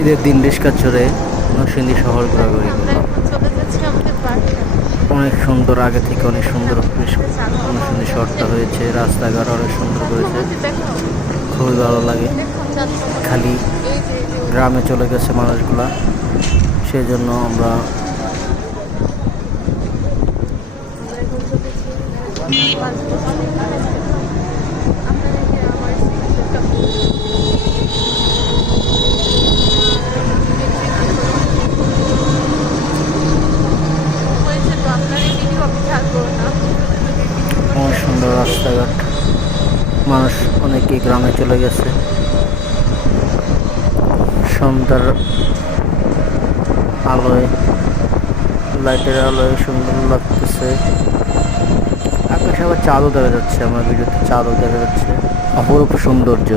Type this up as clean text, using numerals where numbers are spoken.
ঈদের দিন রিক্সা চড়ে নরসিংদী শহর ঘোরাঘুরি করলাম। অনেক সুন্দর, আগে থেকে অনেক সুন্দর নরসিংদী শহরটা হয়েছে, রাস্তাঘাট অনেক সুন্দর করেছে, খুবই ভালো লাগে। খালি গ্রামে চলে গেছে মানুষগুলা, সেজন্য আমরা অনেক সুন্দর রাস্তাঘাট, মানুষ অনেকেই গ্রামে চলে গেছে। সন্ধ্যার আলোয়, লাইটের আলোয় সুন্দর লাগতেছে। আকাশে আবার চাঁদও দেখা যাচ্ছে, আমার ভিডিওতে চাঁদও দেখা যাচ্ছে, অপরূপ সৌন্দর্য।